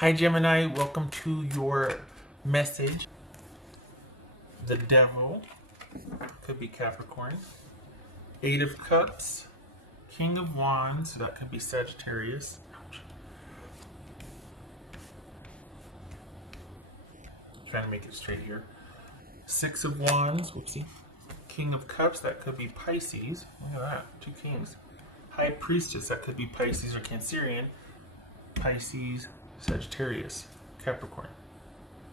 Hi Gemini, welcome to your message. The Devil, could be Capricorn. Eight of Cups, King of Wands, so that could be Sagittarius. Trying to make it straight here. Six of Wands, whoopsie. King of Cups, that could be Pisces. Look at that, two kings. High Priestess, that could be Pisces or Cancerian. Pisces, Sagittarius, Capricorn.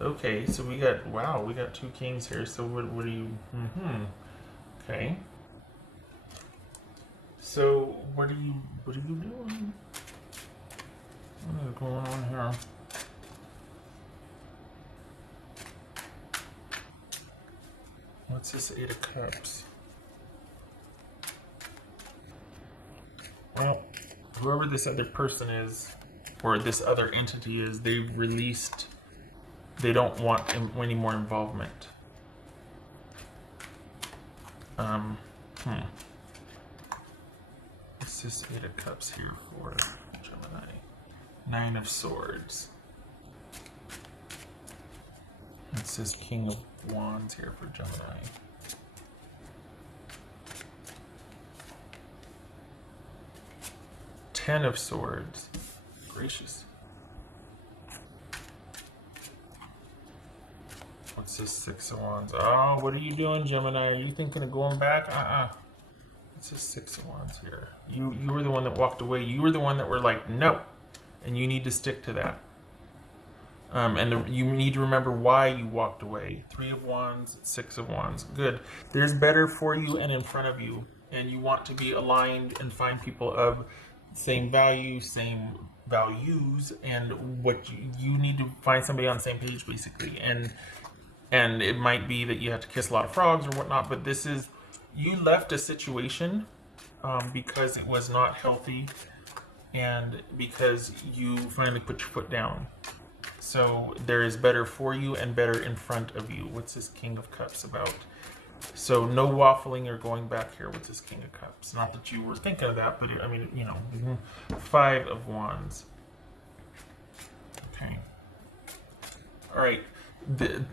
Okay, so we got two kings here. So what do you? Okay. So what are you doing? What is going on here? What's this Eight of Cups? Well, whoever this other person is, or this other entity is, they've released. They don't want any more involvement. What's this Eight of Cups here for Gemini? Nine of Swords. It says King of Wands here for Gemini. Ten of Swords. Gracious. What's this Six of Wands? Oh, what are you doing, Gemini? Are you thinking of going back? What's this Six of Wands here? You were the one that walked away. You were the one that were like, no. And you need to stick to that. You need to remember why you walked away. Three of Wands, Six of Wands. Good. There's better for you and in front of you. And you want to be aligned and find people of same value, same values, and what you need to find somebody on the same page, basically. And it might be that you have to kiss a lot of frogs or whatnot, but this is, you left a situation because it was not healthy and because you finally put your foot down. So there is better for you and better in front of you. What's this King of Cups about? So no waffling or going back here with this King of Cups. Not that you were thinking of that, but I mean, you know. Five of Wands. Okay. All right. I'm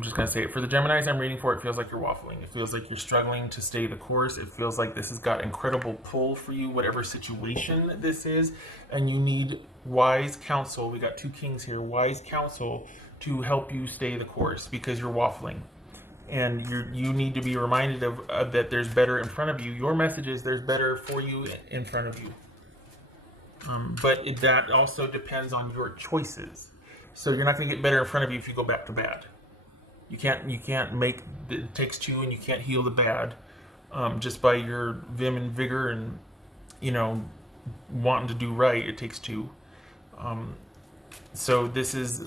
just going to say it. For the Geminis I'm reading for, it feels like you're waffling. It feels like you're struggling to stay the course. It feels like this has got incredible pull for you, whatever situation this is. And you need wise counsel. We got two kings here. Wise counsel to help you stay the course because you're waffling. And you need to be reminded of that there's better in front of you. Your message is there's better for you in front of you. But that also depends on your choices. So you're not going to get better in front of you if you go back to bad. You can't make, it takes two and you can't heal the bad just by your vim and vigor and, you know, wanting to do right. It takes two. So this is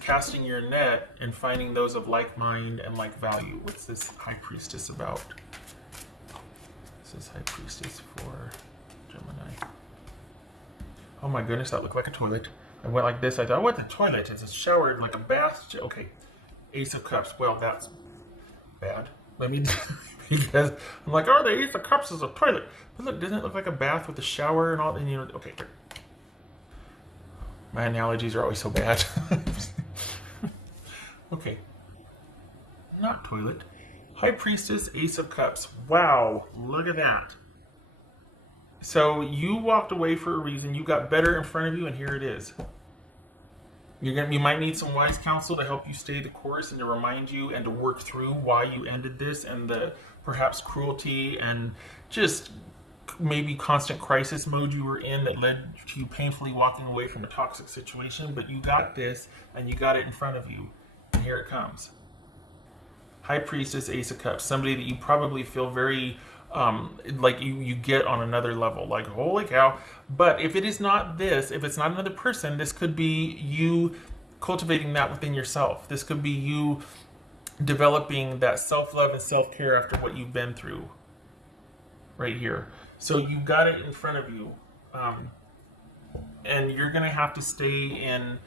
casting your net and finding those of like mind and like value. What's this High Priestess about? This is High Priestess for Gemini. Oh my goodness, that looked like a toilet. I went like this. I thought, what the toilet? It's a shower, like a bath. Okay. Ace of Cups. Well, that's bad. Let me, because I'm like, oh, the Ace of Cups is a toilet. But look, doesn't it look like a bath with a shower and all? And you know, okay. My analogies are always so bad. Okay. Not toilet. High Priestess, Ace of Cups. Wow, look at that. So you walked away for a reason. You got better in front of you, and here it is. You might need some wise counsel to help you stay the course and to remind you and to work through why you ended this and the perhaps cruelty and just maybe constant crisis mode you were in that led to you painfully walking away from a toxic situation. But you got this, and you got it in front of you, and here it comes. High Priestess, Ace of Cups. Somebody that you probably feel very like you get on another level, like holy cow. But if it is not this, if it's not another person, this could be you cultivating that within yourself. This could be you developing that self-love and self-care after what you've been through right here. So you got it in front of you, and you're gonna have to stay in,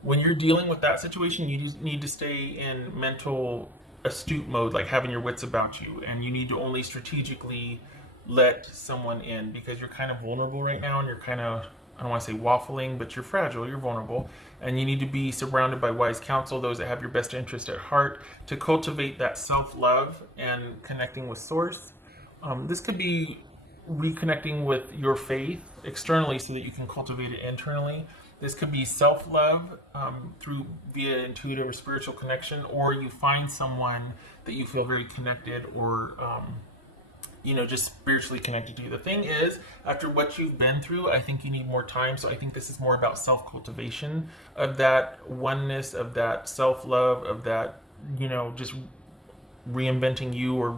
when you're dealing with that situation, you need to stay in mental astute mode, like having your wits about you, and you need to only strategically let someone in because you're kind of vulnerable right now and you're kind of I don't want to say waffling, but you're fragile, you're vulnerable, and you need to be surrounded by wise counsel, those that have your best interest at heart, to cultivate that self-love and connecting with Source. This could be reconnecting with your faith externally so that you can cultivate it internally. This could be self-love through via intuitive or spiritual connection, or you find someone that you feel very connected or just spiritually connected to you. The thing is, after what you've been through, I think you need more time. So I think this is more about self-cultivation of that oneness, of that self-love, of that, just reinventing you or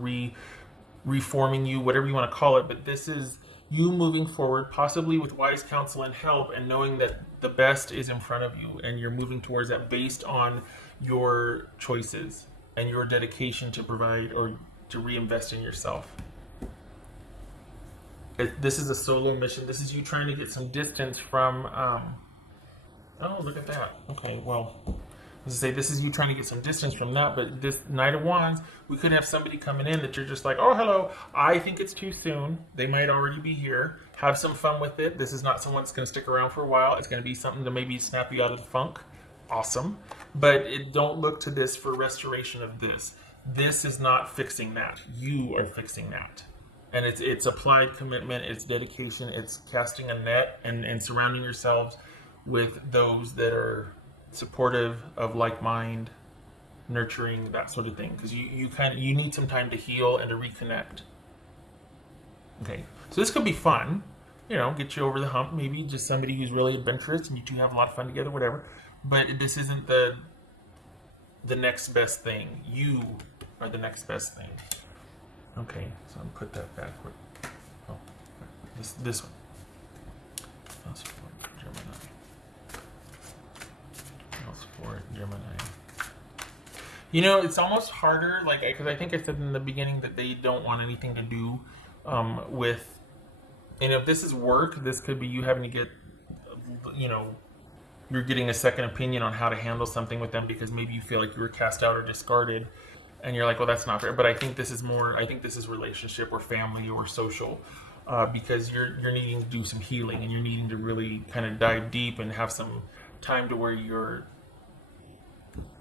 reforming you, whatever you want to call it. But this is you moving forward, possibly with wise counsel and help, and knowing that the best is in front of you, and you're moving towards that based on your choices and your dedication to provide or to reinvest in yourself. This is a solo mission. This is you trying to get some distance from, oh, look at that. Okay, well, as I say, this is you trying to get some distance from that, but this Knight of Wands, we could have somebody coming in that you're just like, oh, hello, I think it's too soon. They might already be here. Have some fun with it. This is not someone that's going to stick around for a while. It's going to be something to maybe snap you out of the funk. Awesome. But don't look to this for restoration of this. This is not fixing that. You are fixing that. And it's applied commitment, it's dedication, it's casting a net and surrounding yourselves with those that are supportive of like mind, nurturing, that sort of thing. Because you need some time to heal and to reconnect. Okay, so this could be fun, get you over the hump. Maybe just somebody who's really adventurous and you two have a lot of fun together, whatever. But this isn't the next best thing. You are the next best thing. Okay, so I'm put that backward. Oh, this one. That's for Gemini. That's for Gemini. It's almost harder, because I think I said in the beginning that they don't want anything to do with. And if this is work, this could be you having to get, you're getting a second opinion on how to handle something with them because maybe you feel like you were cast out or discarded. And you're like, well, that's not fair. But I think this is more, relationship or family or social, because you're needing to do some healing and you're needing to really kind of dive deep and have some time to where you're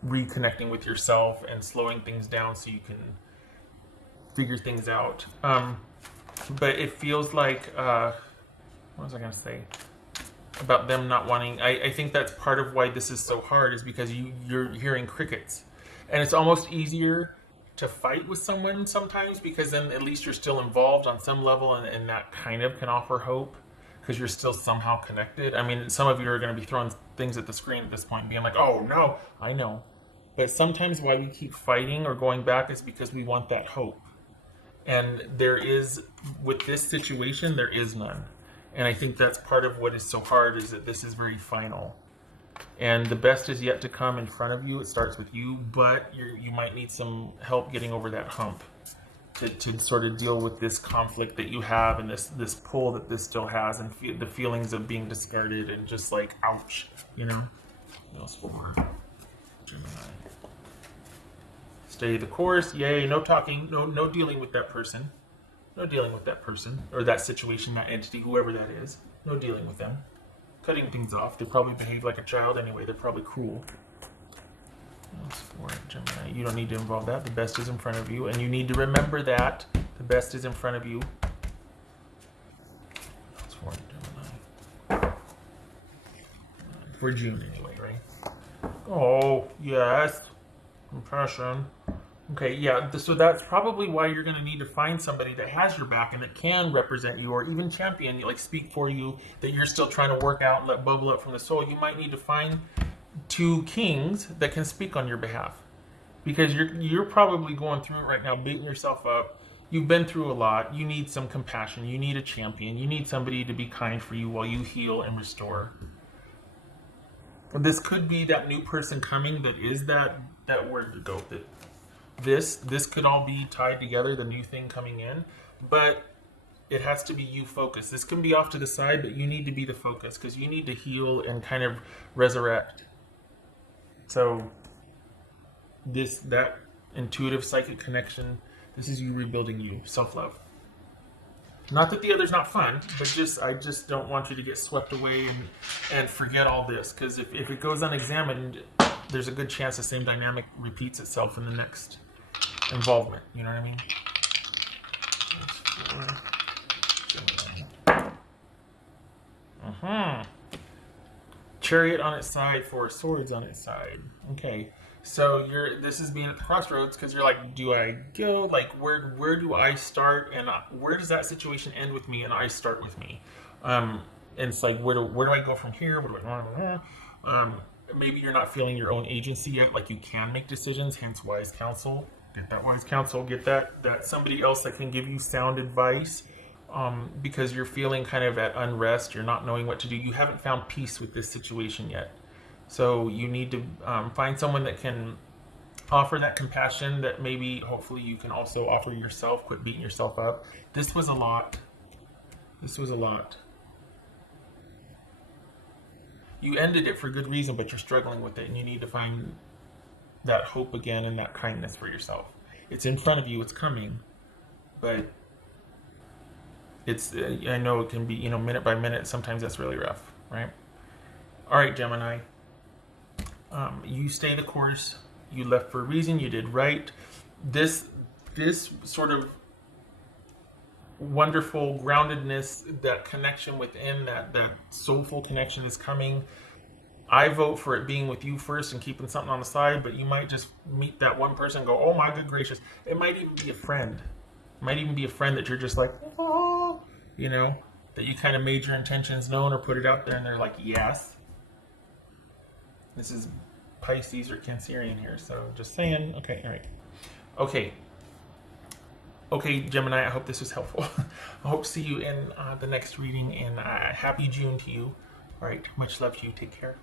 reconnecting with yourself and slowing things down so you can figure things out. But it feels like, what was I going to say? About them not wanting, I think that's part of why this is so hard is because you're hearing crickets. And it's almost easier to fight with someone sometimes because then at least you're still involved on some level and that kind of can offer hope because you're still somehow connected. I mean, some of you are going to be throwing things at the screen at this point being like, oh, no, I know. But sometimes why we keep fighting or going back is because we want that hope. And there is, with this situation, there is none. And I think that's part of what is so hard is that this is very final. And the best is yet to come in front of you. It starts with you, but you might need some help getting over that hump to sort of deal with this conflict that you have and this pull that this still has and the feelings of being discarded and just like, ouch, What else for Gemini? Stay the course. Yay, no talking, no dealing with that person. No dealing with that person or that situation, that entity, whoever that is. No dealing with them. Cutting things off. They probably behave like a child anyway. They're probably cruel. That's for Gemini. You don't need to involve that. The best is in front of you. And you need to remember that. The best is in front of you. That's for Gemini. For June anyway, right? Oh, yes. Compassion. Okay, yeah, so that's probably why you're going to need to find somebody that has your back and that can represent you or even champion you, like speak for you, that you're still trying to work out and let bubble up from the soul. You might need to find two kings that can speak on your behalf because you're probably going through it right now, beating yourself up. You've been through a lot. You need some compassion. You need a champion. You need somebody to be kind for you while you heal and restore. This could be that new person coming that is that word to go that this could all be tied together, the new thing coming in, but it has to be you focused. This can be off to the side, but you need to be the focus because you need to heal and kind of resurrect. So that intuitive psychic connection, this is you rebuilding you, self-love. Not that the other's not fun, but I just don't want you to get swept away and forget all this. Because if it goes unexamined, there's a good chance the same dynamic repeats itself in the next involvement. You know what I mean? Chariot on its side, Four of Swords on its side. Okay, so this is being at the crossroads because you're like, do I go? Like, where do I start? And where does that situation end with me? And I start with me. And it's like, where do I go from here? What do I? Maybe you're not feeling your own agency yet. Like you can make decisions. Hence, wise counsel. Get that wise counsel. Get that somebody else that can give you sound advice. Because you're feeling kind of at unrest, you're not knowing what to do. You haven't found peace with this situation yet. So you need to find someone that can offer that compassion that maybe, hopefully, you can also offer yourself. Quit beating yourself up. This was a lot. This was a lot. You ended it for good reason, but you're struggling with it, and you need to find that hope again and that kindness for yourself. It's in front of you. It's coming. But it's, I know it can be, minute by minute. Sometimes that's really rough, right? All right, Gemini. You stay the course. You left for a reason. You did right. This sort of wonderful groundedness, that connection within, that soulful connection is coming. I vote for it being with you first and keeping something on the side, but you might just meet that one person and go, oh my good gracious. It might even be a friend. It might even be a friend that you're just like, oh, that you kind of made your intentions known or put it out there and they're like, yes. This is Pisces or Cancerian here, so just saying. Okay, all right. Okay, Gemini, I hope this was helpful. I hope to see you in the next reading, and happy June to you. All right, much love to you. Take care.